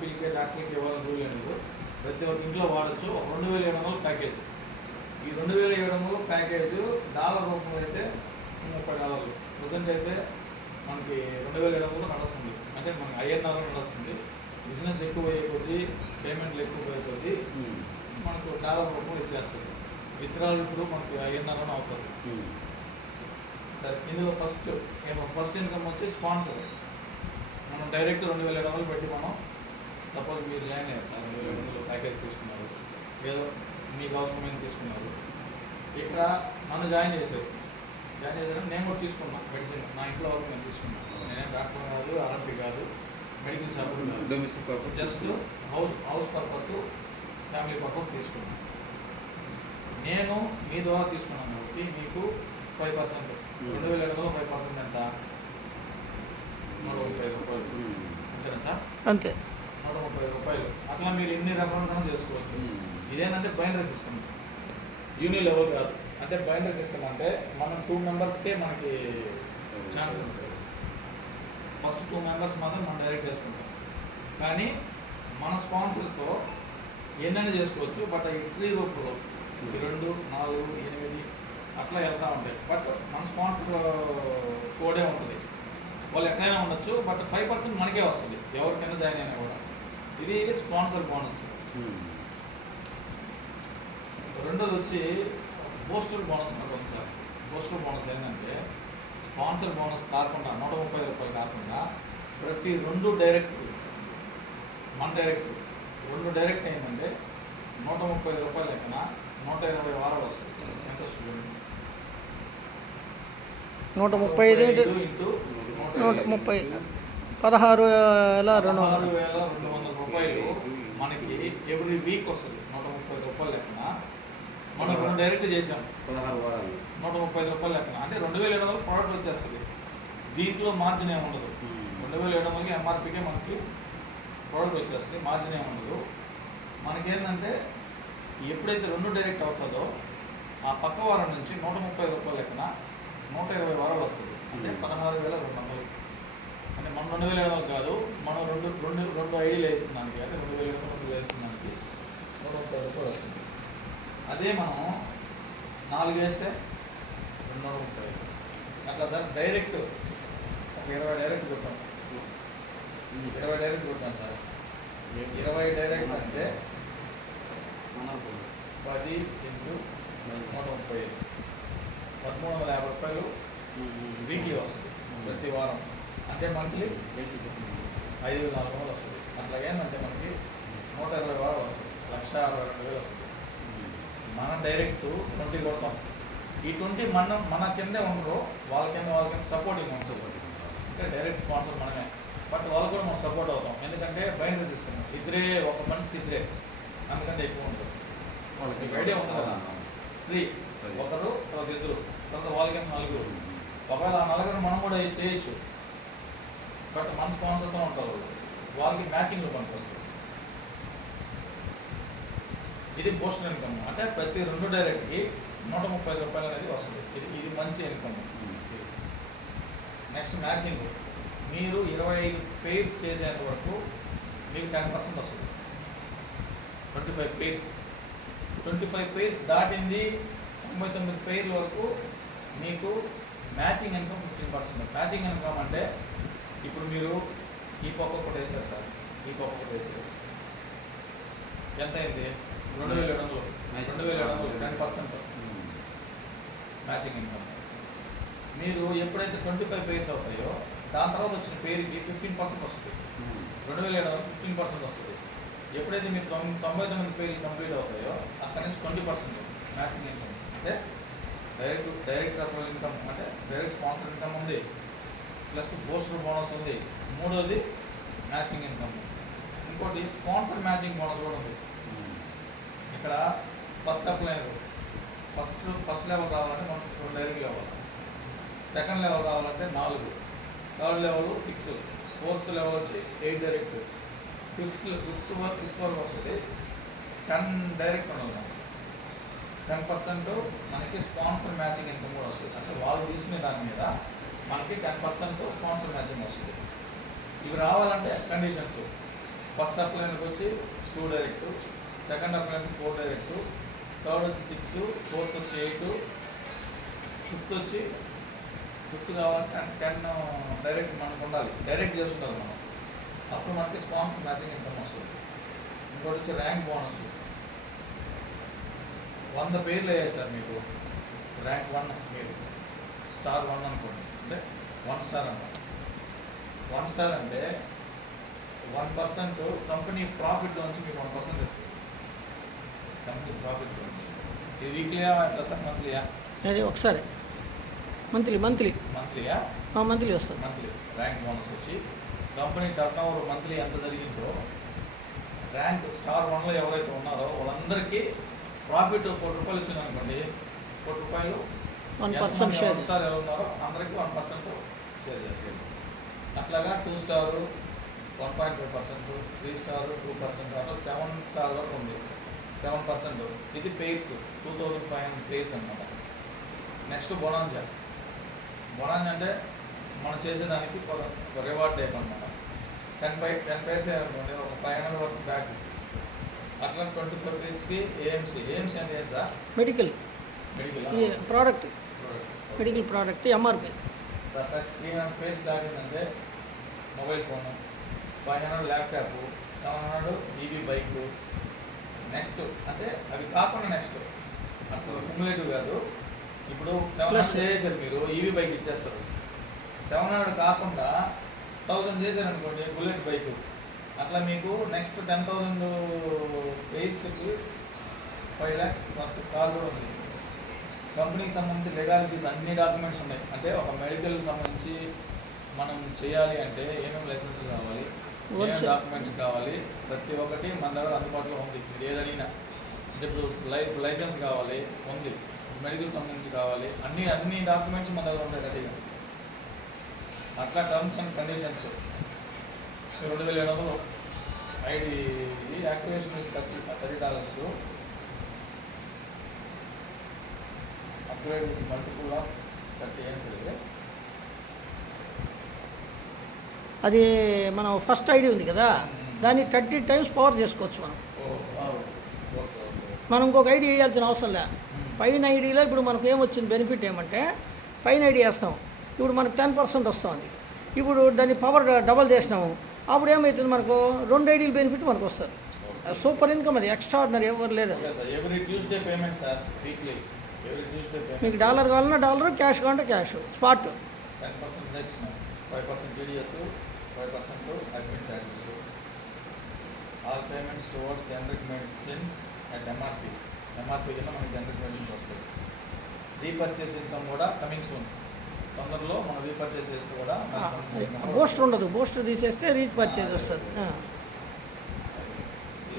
కంపెనీకి డాక్టర్కి ఇవ్వాలని రూల్ ఏం లేదు. ప్రతి ఒక్క ఇంట్లో వాడచ్చు. 2700 ప్యాకేజ్. ఈ 2700 ప్యాకేజ్ డాలర్ రూపంలో అయితే $30. ప్రజెంట్ అయితే మనకి 2700 నడుస్తుంది. అంటే మనకి INR నడుస్తుంది. బిజినెస్ ఎక్కువ అయ్యే కొద్దీ, పేమెంట్లు ఎక్కువ అయ్యే కొద్దీ మనకు డాలర్ రూపంలో ఇచ్చేస్తుంది. విత్డ్రాల్ ఇప్పుడు మనకి INR అవుతుంది. సరే, ఇందులో ఫస్ట్ ఇన్కమ్ వచ్చి స్పాన్సర్. మనం డైరెక్ట్ 2700 పెట్టి మనం సపోజ్ మీరు జాయిన్ అయ్యారు సార్, 2700 ప్యాకేజ్ తీసుకున్నారు, ఏదో మీకు అవసరమైన తీసుకున్నారు. ఇక్కడ నన్ను జాయిన్ చేశారు నేను కూడా తీసుకున్నాను మెడిసిన్. నా ఇంట్లో వరకు నేను తీసుకున్నాను. నేనేం డాక్టర్ కాదు, RMP కాదు, మెడికల్ షాప్ కాదు, domestic purpose, just house purpose, family purpose తీసుకున్నాను. నేను మీ ద్వారా తీసుకున్నాను కాబట్టి మీకు 5%, 2700 5% ఎంత? $130. అంతేనా సార్? అంతే, $130. అట్లా మీరు ఎన్ని రకాలుగా చేసుకోవచ్చు. ఇదేంటంటే బైనరీ సిస్టమ్, యూని లెవెల్ కాదు. అంటే బైనరీ సిస్టమ్ అంటే మనం 2 మెంబర్స్కే మనకి ఛాన్స్ ఉంటుంది. ఫస్ట్ 2 మెంబర్స్ మాత్రం మనం డైరెక్ట్ చేసుకుంటాం. కానీ మన స్పాన్సర్తో ఎన్నైనా చేసుకోవచ్చు. బట్ ఈ 3 రూపంలో 2, 4, 8 అట్లా వెళ్తూ ఉంటాయి. బట్ మన స్పాన్సర్ కోడే ఉంటుంది. వాళ్ళు ఎక్కడైనా ఉండొచ్చు. బట్ 5% మనకే వస్తుంది ఎవరికైనా జాయిన్ అయినా కూడా. ఇది స్పాన్సర్ బోనస్. రెండోది వచ్చి పోస్టల్ బోనస్ ఉంటుంది సార్. పోస్టల్ బోనస్ ఏంటంటే స్పాన్సర్ బోనస్ కాకుండా $130 కాకుండా ప్రతి 2 డైరెక్ట్, మన డైరెక్ట్ 2 డైరెక్ట్ అయిందంటే $130 లెక్కన 120 వారాలు వస్తుంది. ఎంత వస్తుంది? 135 ఇంటూ 130 $16,200 మనకి ఎవ్రీ వీక్ వస్తుంది. $130 లెక్కన మనం 2 డైరెక్ట్ చేసాం. 16 వారాలు $130 లెక్కన అంటే 2700 ప్రోడక్ట్ వచ్చేస్తుంది. దీంట్లో మార్జిన్ ఏమి ఉండదు. 2700కి MRPకే మనకి ప్రోడక్ట్ వచ్చేస్తుంది. మార్జిన్ ఏమి ఉండదు. మనకేంటంటే ఎప్పుడైతే 2 డైరెక్ట్ అవుతుందో ఆ పక్క వారం నుంచి $130 లెక్కన 120 వారాలు వస్తుంది. అంటే 16,200. అంటే మనం 2700 కాదు, మనం రెండు ఐడీలు వేస్తున్నానికి, అంటే 2700 వేస్తున్నానికి $130 వస్తుంది. అదే మనం 4 వేస్తే 230. అట్లా సార్ డైరెక్ట్ ఒక 20 డైరెక్ట్ కొట్టాం. 20 డైరెక్ట్ కొట్టాం సార్. 20 డైరెక్ట్ అంటే 10 ఇంటూ 130 $1,350 వీక్లీ వస్తుంది ప్రతి వారం. అంటే మంత్లీ 5,400 వస్తుంది. అట్లాగేందంటే మనకి 120 వారాలు వస్తుంది. 1,62,000 వస్తుంది. మనం డైరెక్ట్ 20 కొడతాం. ఈ 20 మన కిందే ఉండరు, వాళ్ళ కింద సపోర్టింగ్ ఉంటుంది. అంటే డైరెక్ట్ స్పాన్సర్ మనమే. బట్ వాళ్ళు కూడా మనం సపోర్ట్ అవుతాం. ఎందుకంటే బైనరీ సిస్టమ్, ఇద్దరే, ఒక మనిషికి ఇద్దరే, అందుకంటే ఎక్కువ ఉంటుంది. వాళ్ళకి ఐడియా ఉంది కదా, 3 ఒకరు, తర్వాత ఇద్దరు, తర్వాత వాళ్ళ కింద 4. ఒకవేళ ఆ 4 మనం కూడా చేయొచ్చు. బట్ మన స్పాన్సర్తో ఉంటారు. వాళ్ళకి మ్యాచింగ్లో పనికొస్తుంది. ఇది పోస్టల్ ఇన్కమ్. అంటే ప్రతి 2 డైరెక్ట్కి $130 అనేది వస్తుంది. ఇది మంచి ఇన్కమ్. Next matching. మీరు 25 పెయిర్స్ చేసేంత వరకు మీకు 10% వస్తుంది. 25 పెయిర్స్ దాటింది 99 పెయిర్ల వరకు మీకు మ్యాచింగ్ ఇన్కమ్ 15%. మ్యాచింగ్ ఇన్కమ్ అంటే ఇప్పుడు మీరు ఈ పక్క ఒకటి వేసారు సార్, ఈ పక్క ఒకటి వేసారు, ఎంత అయింది? 2,700. 10% మ్యాచింగ్ ఇన్కమ్. మీరు ఎప్పుడైతే 25 పెయిర్స్ అవుతాయో దాని తర్వాత వచ్చిన పేరుకి 15% వస్తుంది. 2,700 15% వస్తుంది. ఎప్పుడైతే మీరు 99 పేర్లు కంప్లీట్ అవుతాయో అక్కడి నుంచి 20% మ్యాచింగ్ ఇన్కమ్. అంటే డైరెక్ట్ రెఫరల్ ఇన్కమ్, అంటే డైరెక్ట్ స్పాన్సర్ ఇన్కమ్ ఉంది, ప్లస్ పోస్టర్ బోనస్ ఉంది. మూడోది మ్యాచింగ్ ఇన్కమ్. ఇంకోటి స్పాన్సర్ మ్యాచింగ్ బోనస్ కూడా ఉంది. ఇక్కడ ఫస్ట్ లెవెల్ రావాలంటే మనం 2 డైరెక్ట్ కావాలి. సెకండ్ లెవెల్ రావాలంటే 4, థర్డ్ లెవెల్ 6, ఫోర్త్ లెవెల్ వచ్చి 8 డైరెక్ట్, ఫిఫ్త్ వరకు వస్తుంది. 10 డైరెక్ట్ ఉండదు. 10% మనకి స్పాన్సర్ మ్యాచింగ్ ఇన్కమ్ కూడా వస్తుంది. అంటే వాళ్ళు తీసుకునే దాని మీద మనకి 10% స్పాన్సర్ మ్యాచింగ్ వస్తుంది. ఇవి రావాలంటే కండిషన్స్. ఫస్ట్ అప్లైన్కి వచ్చి 2 డైరెక్ట్, సెకండ్ అప్లైన్కి 4 డైరెక్ట్, థర్డ్ వచ్చి 6, ఫోర్త్ వచ్చి 8, ఫిఫ్త్ కావాలంటే 10 డైరెక్ట్ మనకు ఉండాలి, డైరెక్ట్ చేస్తుండాలి మనం. అప్పుడు మనకి స్పాన్సర్ మ్యాచింగ్ ఇన్కమ్ వస్తుంది. ఇంకోటి వచ్చి ర్యాంక్ బోనస్. 100 పేర్లు అయ్యాయి సార్ మీకు. ర్యాంక్ 1 మీరు స్టార్ 1 అనుకోండి, అంటే 1 స్టార్ అన్నమాట. 1 స్టార్ అంటే 1% కంపెనీ ప్రాఫిట్లో నుంచి మీకు 1% ఇస్తుంది. కంపెనీ ప్రాఫిట్లో నుంచి. ఇది వీక్లీయా ఎట్లా సార్, మంత్లీయా? అది ఒకసారి మంత్లీ మంత్లీయా? మంత్లీ వస్తుంది. మంత్లీ ర్యాంక్ బోనస్ వచ్చి కంపెనీ టర్న్ ఓవర్ మంత్లీ ఎంత జరిగిందో, ర్యాంక్ స్టార్ 1లో ఎవరైతే ఉన్నారో వాళ్ళందరికీ ప్రాఫిట్ ₹1 వచ్చింది అనుకోండి, ₹1 1% షేర్. 1 స్టార్ ఎవరు ఉన్నారో అందరికీ 1% షేర్ చేస్తారు. అట్లాగా 2 స్టార్ 1.5%, 3 స్టార్ 2%, అట్లా 7 స్టార్ వరకు ఉంది 7%. ఇది పేర్స్ 2500 పేర్స్ అనమాట. నెక్స్ట్ బొనాంజా అంటే మనం చేసేదానికి ఒక రివార్డ్ టైప్ అనమాట. 10 పేర్స్ అనుకోండి, ఒక 500 వరకు బ్యాక్. అట్లా 24 పేర్స్కి ఏఎంసీ అంటే ఏం sir? Medical product, medical product MRP. 300 పేర్స్ దాటిందంటే mobile phone, 500 laptop, 700 EV bike. Next అంటే అవి కాకుండా నెక్స్ట్ అప్పుడు క్యుములేటివ్ కాదు. ఇప్పుడు 700 చేసేసారు మీరు, ఈవీ బైక్ ఇచ్చేస్తారు. 700 కాకుండా 1000 చేశారనుకోండి బుల్లెట్ బైక్. అట్లా మీకు నెక్స్ట్ 10,000 పేర్స్కి 5 lakhs కార్ కూడా ఉంది. కంపెనీకి సంబంధించి లెగాలిటీస్ అన్ని డాక్యుమెంట్స్ ఉన్నాయి. అంటే ఒక మెడికల్కి సంబంధించి మనం చేయాలి అంటే ఏమేమి లైసెన్సులు కావాలి, ఏమేమి డాక్యుమెంట్స్ కావాలి, ప్రతి ఒక్కటి మన దగ్గర అందుబాటులో ఉంది. మీరు ఏదైనా అంటే ఇప్పుడు లైసెన్స్ కావాలి ఉంది, మెడికల్ సంబంధించి కావాలి, అన్ని డాక్యుమెంట్స్ మన దగ్గర ఉంటాయి రెడీగా. అట్లా terms and conditions $2,700 ID activation $30, upgrade multiple of 30 years. అది మనం ఫస్ట్ ఐడి ఉంది కదా, దాన్ని 30 times పవర్ చేసుకోవచ్చు. మనం ఇంకొక ఐడి వేయాల్సిన అవసరం లే. పైన ఐడిలో ఇప్పుడు మనకు ఏమొచ్చింది బెనిఫిట్ ఏమంటే, పైన ఐడి వేస్తాం, ఇప్పుడు మనకు 10% వస్తుంది. ఇప్పుడు దాన్ని పవర్ డబల్ చేసినాము, అప్పుడు ఏమవుతుంది, మనకు 2 ఐడీలు బెనిఫిట్ మనకు వస్తుంది. సూపర్ ఇన్కమ్, అది ఎక్స్ట్రాడినరీ, ఎవరు లేదు. మీకు డాలర్ కావాలన్నా డాలర్, క్యాష్ కావాలంటే cash, spot. 5% TDS, 5% admin charges. All payments towards generic medicines at MRP కింద మనకి జనరిక్ మెడిసిన్స్ వస్తాయి. రీపర్చేస్ ఇన్కమ్ కూడా కమింగ్ సూన్. తొందరలో మనం రీపర్చేస్ చేస్తే కూడా బూస్టర్ ఉండదు, బూస్టర్ తీసేస్తే రీపర్చేజ్ వస్తుంది.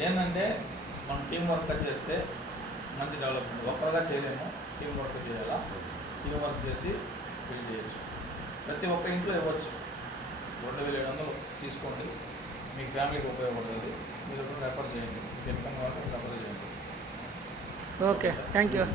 ఏంటంటే మనం టీం వర్క్ చేస్తే మంచి డెవలప్మెంట్. ఒక్కరుగా చేయలేము, టీం వర్క్ చేయాలా. టీం వర్క్ చేసి బిల్డ్ చేయొచ్చు. ప్రతి ఒక్క ఇంట్లో ఇవ్వచ్చు. 2,700 తీసుకోండి, మీ ఫ్యామిలీకి ఉపయోగపడుతుంది. మీరు రెఫర్ చేయండి, మీకు ఇన్కమ్ కావాలంటే రెఫర్ చేయండి. Okay, thank you.